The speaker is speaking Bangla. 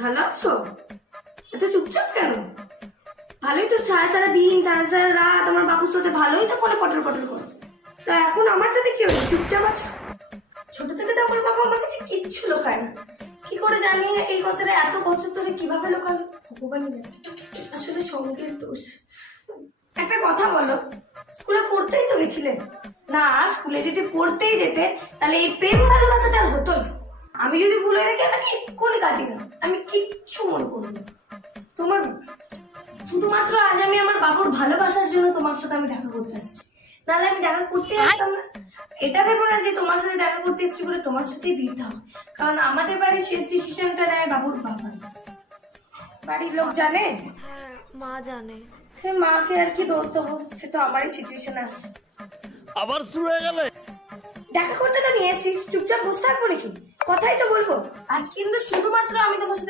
ভালো আছো? এত চুপচাপ কেন? ভালোই তো সারা সারা দিন সারা সারা রাত আমার বাবুর সাথে ভালোই তো ফোনে পটল পটল করো। তা এখন আমার সাথে কি হলো? চুপচাপ আছো? ছোট থেকে তো আমার বাবা আমার কাছে কিচ্ছু লোকায় না। কি করে জানি এই কথাটা এত বছর ধরে কিভাবে লোকালো ভগবানই জানে। আসলে সঙ্গের দোষ। একটা কথা বলো, স্কুলে পড়তেই তো গেছিলে না? স্কুলে যদি পড়তেই যেতে তাহলে এই প্রেম ভালোবাসাটা আর হতো না। আমি যদি ভুলে থাকি আমাকে এক্ষুনি কাটিয়ে দাও, আমি কিচ্ছু মনে করবো না। তোমার শুধুমাত্র আজ আমি আমার বাবুর ভালোবাসার জন্য তোমার সাথে আমি দেখা করতে আসছি, নাহলে আমি দেখা করতে আসতাম না। এটা ভেবো না যে তোমার সাথে দেখা করতে এসছি বলে তোমার সাথেই বিয়েটা হবে, কারণ আমাদের বাড়ির শেষ ডিসিশনটা নেয় বাবুর বাবা। বাড়ির লোক জানে? হ্যাঁ, মা জানে। সে মাকে আর কি দোষ দেবো, সে তো আমারই সিচুয়েশন আছে। আবার শুরু হয়ে গেলে। দেখা করতে তো নিয়ে এসছিস, চুপচাপ বসে থাকবো নাকি? কথাই তো বলবো। আজ কিন্তু শুধুমাত্র আমি তোমার সাথে